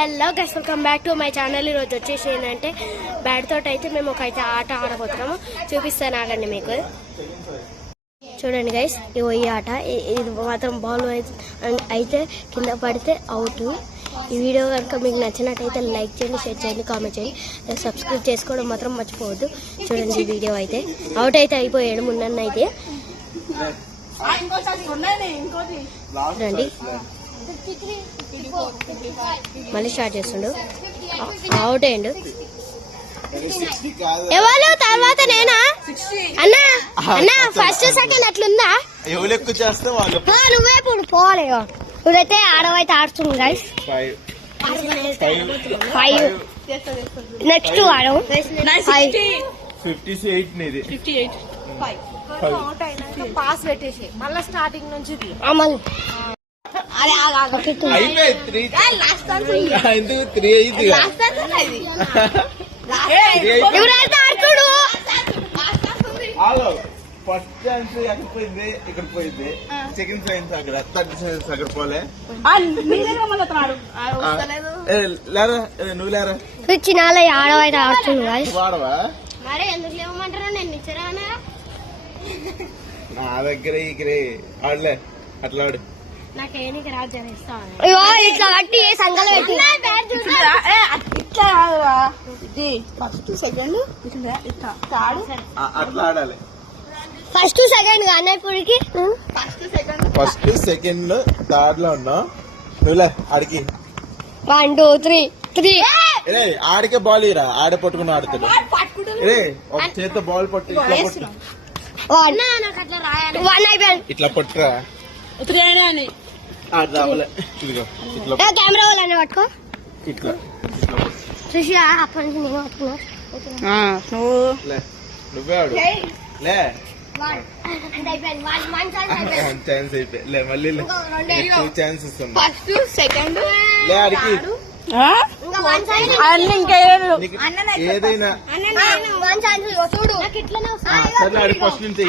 Hello guys, welcome back to my channel. ఈరోజు వచ్చేసి ఏంటంటే బ్యాట్ తోటి అయితే మేము ఒక అయితే ఆట ఆడబోతున్నాము. చూపిస్తాను ఆగండి మీకు. చూడండి గైస్, ఇగో ఈ ఆట. ఇది మాత్రం బాల్ అయితే కింద పడితే అవుట్. ఈ వీడియో కనుక మీకు నచ్చినట్టయితే లైక్ చేయండి, షేర్ చేయండి, కామెంట్ చేయండి, సబ్స్క్రైబ్ చేసుకోవడం మాత్రం మర్చిపోవద్దు. చూడండి ఈ వీడియో అయితే అవుట్ అయితే అయిపోయాడు మున్న అయితే. రండి మళ్ళీ స్టార్ట్ చేస్తుండు. అవుట్ అయ్యిండు. ఎవరు తర్వాత నేనా అన్నా? అన్నా ఫస్ట్ సెకండ్ అట్లుందా? నువ్వే ఇప్పుడు పోలే. ఇప్పుడైతే ఆడవైతే ఆడుతుంది గైస్. 5 నెక్స్ట్ ఆడవు. 58 పాస్ పెట్టేసి మళ్ళీ స్టార్టింగ్ నుంచి ఫస్ట్ ఛాన్స్ అక్కడ పోయింది, ఇక్కడ పోయింది. సెకండ్ ఛాన్స్ అక్కడ, థర్డ్ ఛాన్స్ అక్కడ పోలే. లేరా నువ్వు లేరా? చిన్నాలే ఆడవైతే ఆడుతుంది వాడవా? మరి ఎందుకు లేవమంటారా? నేను ఇచ్చరానా? నా దగ్గర ఇక్కడ ఆడలే, అట్లా ఆడు. నాకేనికి రాజు ఇట్లా కట్టి సంఘాలు పెట్టి ఫస్ట్ సెకండ్ అట్లా ఆడాలి. ఫస్ట్ సెకండ్ కానీ ఇప్పటికి ఫస్ట్ సెకండ్ థర్డ్ లో ఉన్నావు. నువ్వులే ఆడికి 1 2 3 3 ఆడికే బాల్ ఇరా. ఆడే పట్టుకుని ఆడుతాడు. ఒక చేతితో బాల్ పట్టు, ఇట్లా పట్టు, ఇట్లా పట్టురా. ఆడదావలే. ఇదిగో ఇట్లా కెమెరా వాళ్ళని పట్టుకో. ఇట్లా చూసి అప్పటి నుంచి నేను పట్టుకున్నా. నువ్వే ఆడు. లే ఛాన్స్ అయిపోయి లే, మళ్ళీ 2 ఛాన్స్ ఇస్తాం. ఫస్ట్ సెకండ్ లే ఆడికి ఏదైనా సరే ఆడి ఫస్ట్ నుంచి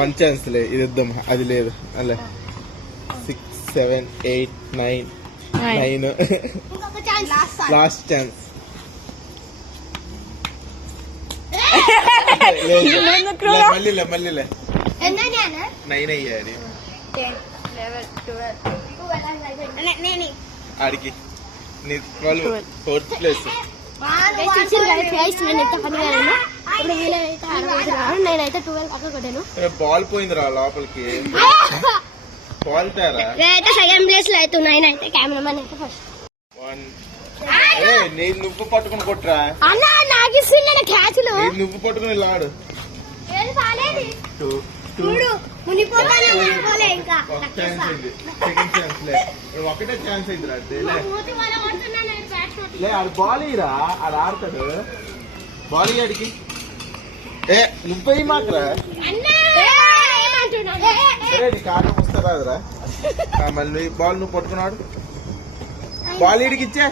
1 ఛాన్స్ లే. ఇది ఇద్దాం, అది లేదు. అలా 6 7 8 9 లాస్ట్ ఛాన్స్. మళ్ళీ 9 అయ్యాది. ఆడికి 4th ప్లేస్. నేనైతే 12 పక్క కొట్టాను. బాల్ పోయిందిరా లోపలికి. బాల్ తేరా. సెకండ్ ప్లేస్ లో అయితే 9 అయితే కెమెరామెన్ అయితే ఫస్ట్. నేను నువ్వు పట్టుకుని కొట్టరా. అన్నా నాకు ఇస్తున్నా క్యాచ్లు. నువ్వు పట్టుకుని లాడు. ఒకటే ఛాన్స్ అయిందిరా. లే ఆడు బాల్ ఇరా, ఆడు ఆడతాడు. బాల్ ఆడికి నువ్వు మాత్రా. కారణం వస్తా రాదురా. మళ్ళీ బాల్ నువ్వు పట్టుకున్నాడు. బాల్ ఇడికి ఇచ్చే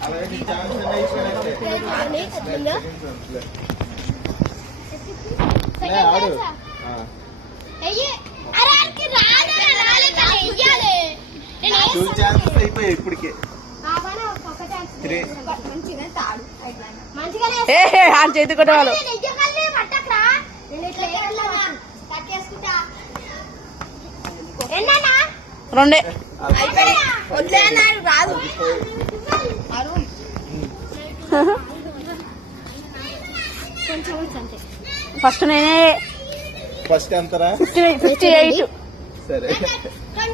అలాగే ఛాన్స్ ఆడు. 2 ఛాన్సెస్ అయిపోయాయి ఇప్పటికే. 3 చేతి కొట్టేవాళ్ళు. రెండే రాదు. ఫస్ట్ నేనే. ఫస్ట్ ఎంతరా? 58. సరే 5 6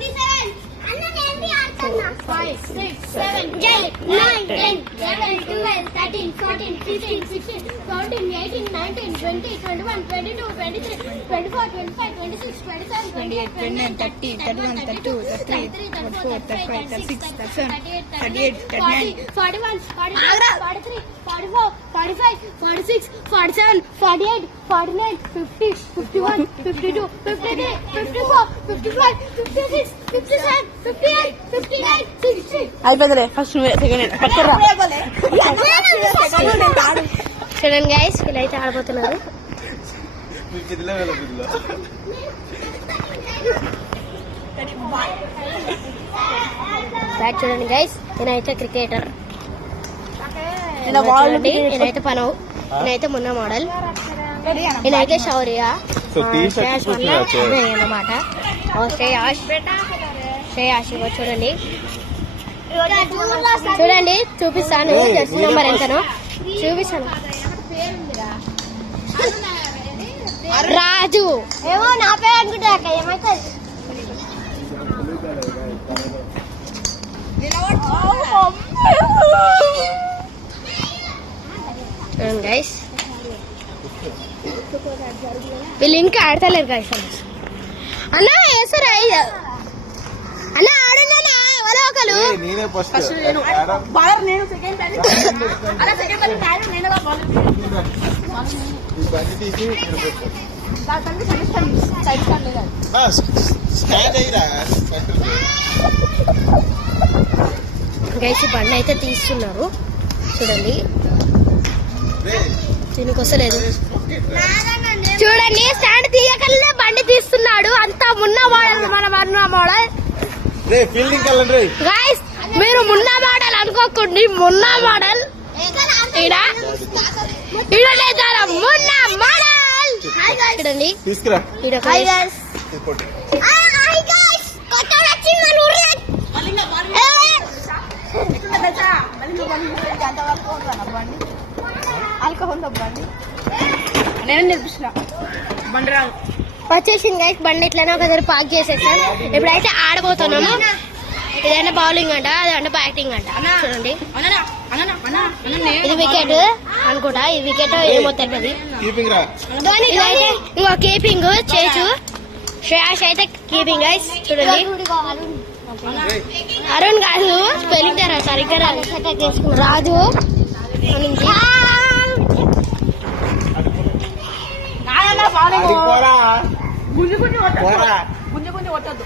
7 8 9 10 11 12 13 14 15 16 17 18 19 20 21 22 23 24 25 26 27 28 29 30 31 32 33 34 35 36 37 38 39 41 42 43 44 45 46 47 48 49 50 51 52 53 54 55 56 57 58 59 60. అయిపోయిందిలే. ఫస్ట్ సెకండ్ పక్కరా. చూడండి గైస్, వీళ్ళైతే ఆడబోతున్నారు. మీ పిల్లలే వీళ్ళ పిల్లలు. బ్యాట్ చూడండి గైస్, నేనైతే క్రికెటర్, ఇలా బాల్ చూడండి నేనైతే పనవ్, నేనైతే మొన్న మోడల్, నేనైతే శౌర్య సో శ్రేయాష్ వల్ల అన్నమాట. శ్రేయాష్ ఇగో చూడండి చూడండి చూపిస్తాను, జెర్సీ నెంబర్ ఎంతనో చూపిస్తాను. రాజు ఏమో నా పేరు అనుకుంటా, ఏమైతే గైస్ వీళ్ళు ఇంకా ఆడతలేరు గైస్. అన్న వేసారా అన్న ఆడున్నా ఎవరో ఒకరు. నేనే ఫస్ట్ బౌలర్ నేను, సెకండ్ నేను బండి తీసి సైడ్ స్టాండ్ అయ్యిరా. గైస్ బండి అయితే తీస్తున్నారు చూడండి, దీనికి వస్తలేదు చూడండి. స్టాండ్ తీయకలే బండి తీస్తున్నాడు, అంతా మున్న మోడల్, మన వర్ణ మోడల్. ఫీల్డింగ్ వెళ్ళండి రే. గైస్ మీరు మున్న మోడల్ అనుకోకండి, మున్న మోడల్ మున్న మోడల్ చూడండి. తీసుకురా. నేను నేర్పిస్తున్నా బండి రాను. వచ్చేసింది గైస్, బండి ఇట్లనే ఒక దగ్గర పార్క్ చేసేసాం. ఇప్పుడైతే ఆడబోతున్నాము. ఇదైనా బౌలింగ్ అంట, అదంటే బ్యాటింగ్ అంట. చూడండి ఇది వికెట్ అనుకుంటా, ఇది వికెట్ ఏమో తెలియదు. ఇదైతే ఇంకో కీపింగ్ చేసు, శ్రేయాష్ అయితే కీపింగ్ గైస్. చూడండి అరుణ్ కాదు, స్పెల్లింగ్ సరిగ్గా రాజు గుంజు గుంజు కొట్టద్దు.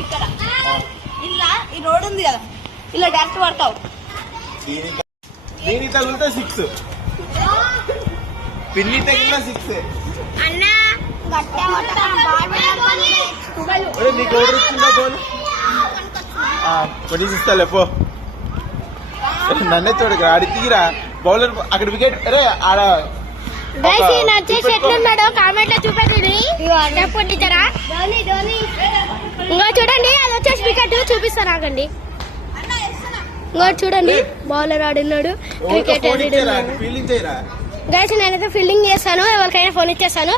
ఇక్కడ ఇలా ఈ రోడ్ ఉంది కదా, ఇలా డైరెక్ట్ పడతావు. దీని తగిలితే 6, పిన్ని తగిలిన 6. అన్నా నీకు ఓడి ఇచ్చిందా బోల్? కొట్టి ఇస్తా లేపో. నన్నే చూడక ఆడి తీరా బౌలర్ అక్కడ వికెట్. అరే ఆడ గైస్ ఈ నచ్చేసి ఎట్లున్నాడో కామెంట్ లో చూపెట్టండి. చెప్పండి జరా. ఇంకో చూడండి, అది వచ్చేసి వికెట్ చూపిస్తాను ఆగండి. ఇంకో చూడండి బౌలర్ ఆడున్నాడు, క్రికెట్ ఫీల్డింగ్ చేయరా. గైస్ నేనైతే ఫీల్డింగ్ చేస్తాను, ఎవరికైనా ఫోన్ ఇచ్చేస్తాను.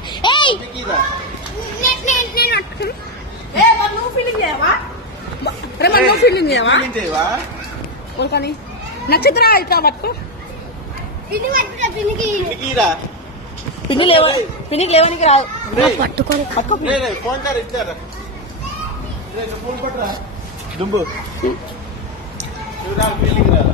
నువ్వు ఫీలింగ్ చేయవా? నువ్వు ఫీలింగ్ చేయవా? కానీ నక్షత్ర ఇట్లా పట్టుకో. పిన్నికి లేవనికి రాదు. పట్టుకొని ఫోన్ కార్ ఇచ్చారా ఫోన్ పట్టరా దుంబు ఫీలింగ్ రాదా.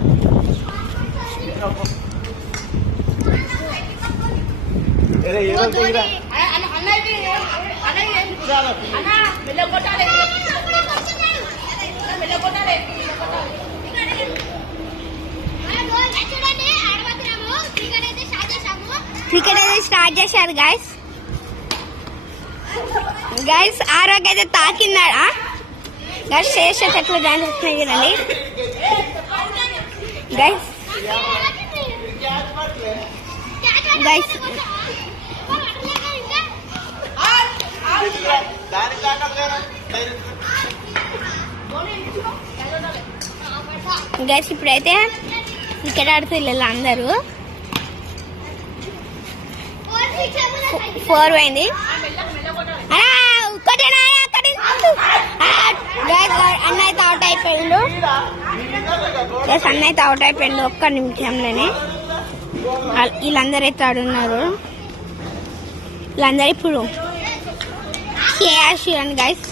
క్రికెట్ అయితే స్టార్ట్ చేశారు గైస్. గైస్ ఆరోగ్య అయితే తాకిందా గైస్, చేసేట ఎట్లా డాన్స్ వస్తున్నాయి చూడండి గైస్. గైస్ గైస్ ఇప్పుడైతే క్రికెట్ ఆడుతున్నారు అందరూ. 4 పోయింది. అన్న అయితే అవుట్ అయిపోయిండు. అన్న అయితే అవుట్ అయిపోయిండు ఒక్క నిమిషంలోనే. వీళ్ళందరూ అయితే ఆడున్నారు. వీళ్ళందరూ ఇప్పుడు చూడండి గైస్,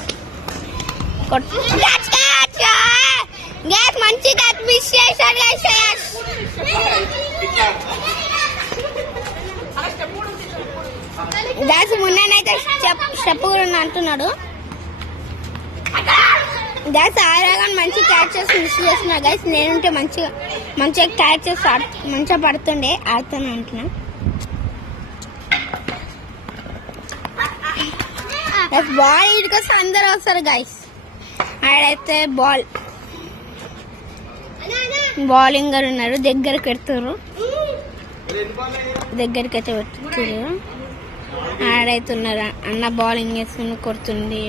గ్యాస్ మంచి మిస్ చేశాడు గైస్. గ్యాస్ మొన్ననైతే స్టెప్ కూడా అంటున్నాడు. గ్యాస్ ఆరాగా మంచి క్యాచ్ చేసి మిస్ చేస్తున్నా గైస్. నేనుంటే మంచిగా మంచిగా క్యాచెస్ మంచిగా పడుతుండే ఆడుతాను అంటున్నా. బాల్ ఇటుకొస్తే అందరు వస్తారు గైస్. ఆడైతే బౌలింగర్ ఉన్నారు, దగ్గరికి పెడుతున్నారు, దగ్గరికి అయితే పెడుతున్నారు. ఆడైతే ఉన్నారు అన్న బౌలింగ్ వేసుకుని కొడుతుంది.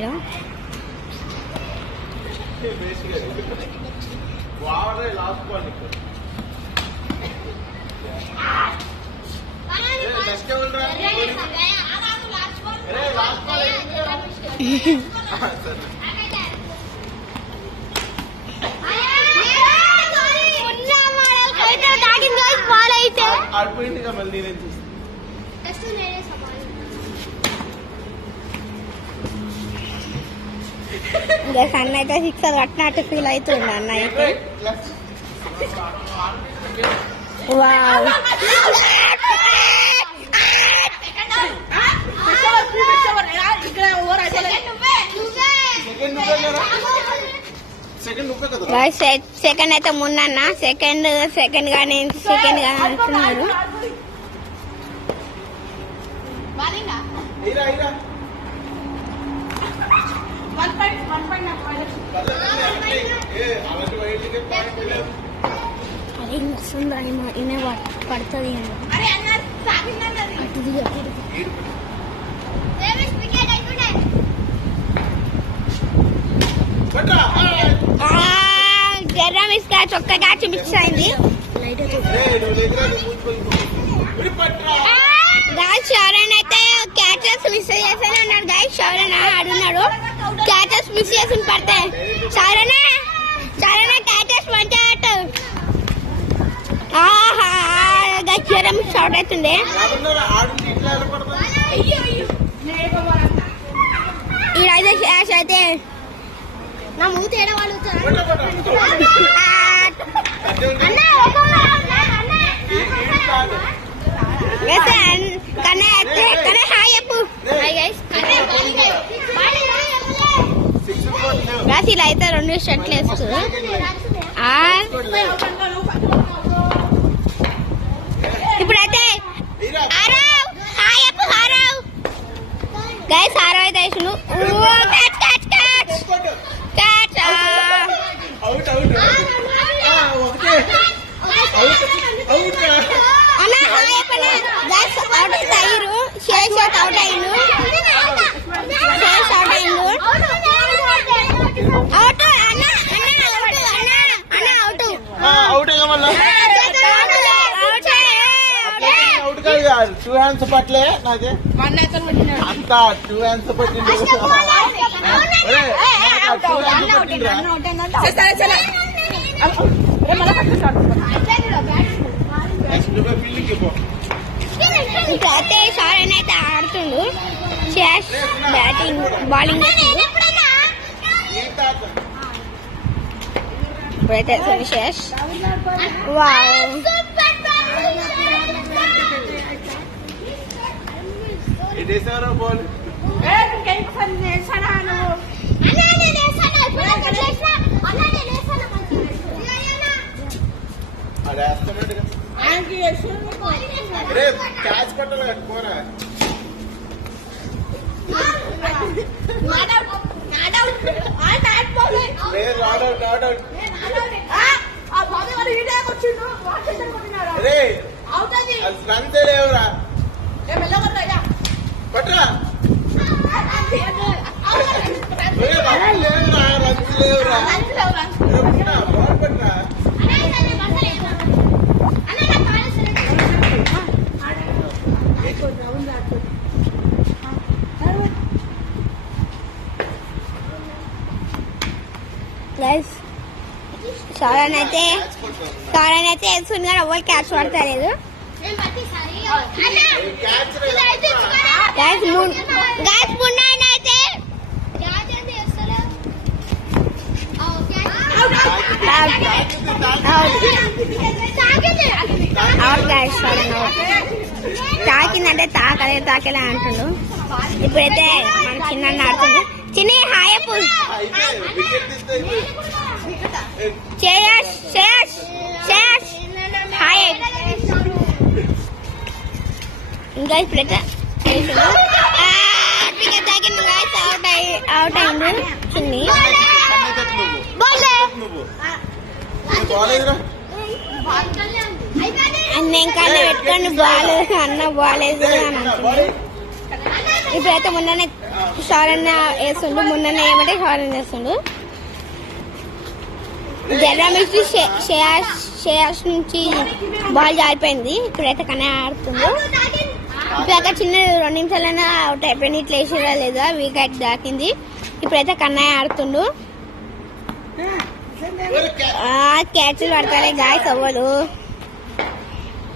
ఆడిపోయింది మళ్ళీ నేనేం చూస్తాను. అన్న అయితే సిక్సర్ కట్టినట్టు ఫీల్ అవుతుంది అన్న అయితే. వావ్ సెకండ్ అయితే ముందన్న సెకండ్ గానే అంటున్నారు. అరే వస్తుందా ఈయన పడుతుంది. జర్రా మిస్ క్యాచ్, ఒక్క క్యాచ్ మిస్ అయింది. గాయస్ షౌరన్ అయితే క్యాచెస్ మిస్ చేసాను అన్నాడు. గాయస్ షౌరన్ ఆడున్నాడు, క్యాచెస్ మిస్ చేసి పడతాయి. షౌరన్ క్యాచెస్ మంచిగా ఆడు. జర్రా మిస్ షౌట్ అవుతుంది. ఈడైతే క్యాచ్ అయితే నా మూత ఏడా వాళ్ళు ఇలా అయితే 2 షర్ట్లు వేస్తుంది. ఇప్పుడైతే గైస్ హారవ్ అయితే వేసును. అన్న హాయ్ అన్న గైస్ అవుట్ అయ్యారు. శేష్ అవుట్ అయ్యిండు. అవుట్ అన్న టూ హ్యాండ్స్ పట్లే నాకే అంత 2 హ్యాండ్స్ పట్టిండు. ఇప్పుడైతే షారన్ అయితే ఆడుతుండు. శేష్ బ్యాటింగ్ బౌలింగ్ ఇప్పుడైతే శేష్. వావ్ ఇదేసారో బాల్ అదే క్యాచ్ పట్టాలి కట్టుకోరా. రన్స్ లేవురా పట్టరా. లేవురా రన్స్ లేవురా. బాల్ పట్టరా. షారన్ అయితే వేస్తుంది కానీ ఎవరు క్యాచ్ పడతలేదు. తాకిందంటే తాకలే అంటుండు. ఇప్పుడైతే మన చిన్న ఆడుతుంది. చిన్న హాయ్ అప్పు హాయ్ ఇంకా ఇప్పుడైతే అవుట్ అయింది చిన్ని అన్న ఇంకా పెట్టుకొని బాగాలేదు అన్న బాగాలేదు అని అంటుంది. ఇప్పుడైతే మొన్ననే షారన్న వేస్తుండు, మొన్ననే ఏమంటే షారన్న వేస్తుండు. జర్రామిస్ట్ శ్రేయాస్ నుంచి బాల్ జారిపోయింది. ఇప్పుడైతే కన్నయ్య ఆడుతుండు. ఇప్పుడైతే చిన్న 2 నిమిషాలైనా అవుట్ అయిపోయింది. ఇట్లా వేసిరా లేదా వికెట్ దాకింది. ఇప్పుడైతే కన్నయ్య ఆడుతుండు. క్యాచ్లు పడతాయి గాయస్ అవ్వదు.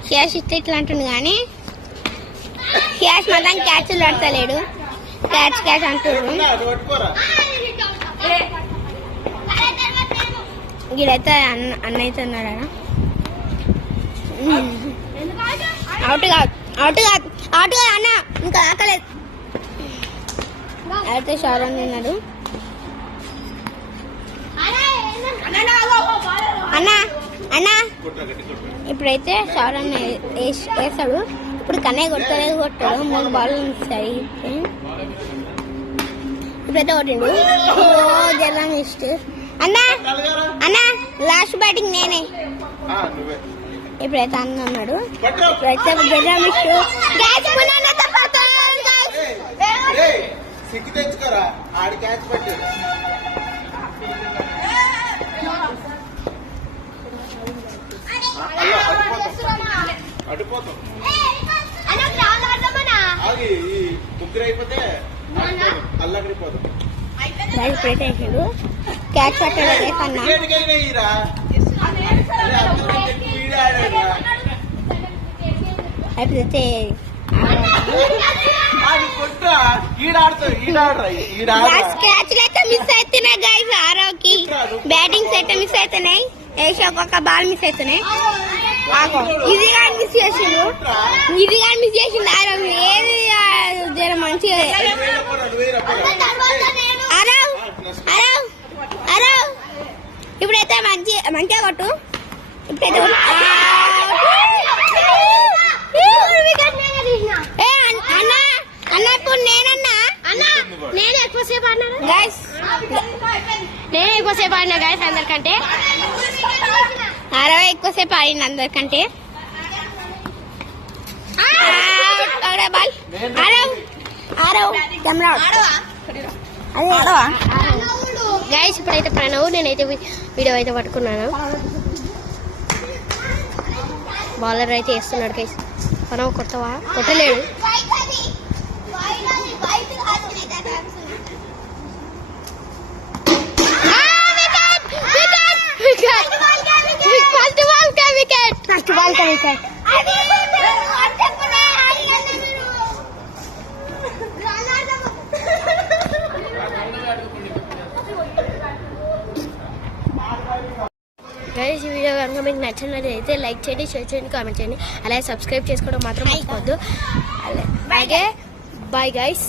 క్యాష్ ఇస్తే ఇట్లా అంటుండు కానీ క్యాష్ మాత్రం క్యాచ్లు పడతలేడు. క్యాచ్ క్యాచ్ అంటున్నాడు. వీడైతే అన్న అయితే ఉన్నాడు. అవుట్ కాదు అవుట్ కాదు అవుట్ కాదు అన్న ఇంకా ఆకలేదు. అయితే షారన్ ఉన్నాడు. అన్న అన్న ఇప్పుడైతే షారన్ వేస్తాడు. ఇప్పుడు కన్నయ్య కొట్టలేదు 3 బాల్ ఇస్తాయి. ఇప్పుడైతే కొట్టిండు. జర్రం ఇష్ట అన్న అన్న లాస్ట్ బ్యాటింగ్ నేనే. ఇప్పుడైతే అన్న అన్నాడు. ఇప్పుడైతే జర్రం ఇష్ట క్యాచ్ పట్టాడు కన్నా. అయిపోతే క్యాచ్లు అయితే మిస్ అవుతున్నాయి గైస్. ఆరోకి బ్యాటింగ్స్ అయితే మిస్ అవుతున్నాయి. ఒక్కొక్క బాల్ మిస్ అవుతున్నాయి. ఇదిగా మిస్ చేసిండు. ఆరోగ్యం ఏది జర మంచిగా అరవ్ ఇప్పుడైతే మంచిగా కొట్టు. ఇప్పుడైతే అన్న ఇప్పుడు నేనన్నా నేను ఎక్కువసేపు ఆడినా గైస్. అందరికంటే 60 ఎక్కువసేపు ఆడింది అందరికంటే. గైస్ ఇప్పుడైతే ప్రణవ్ నేనైతే వీడియో అయితే పట్టుకున్నాను. బౌలర్ అయితే వేస్తున్నాడు గైస్. ప్రణవ్ కొట్టవా? కొట్టలేడు. ఫస్ట్ బాల్ కా వికెట్. గైస్ ఈ వీడియో కనుక మీకు నచ్చినట్లయితే లైక్ చేయండి, షేర్ చేయండి, కామెంట్ చేయండి. అలాగే సబ్స్క్రైబ్ చేసుకోవడం మాత్రం మర్చిపోవద్దు. అలాగే బాయ్ గైస్.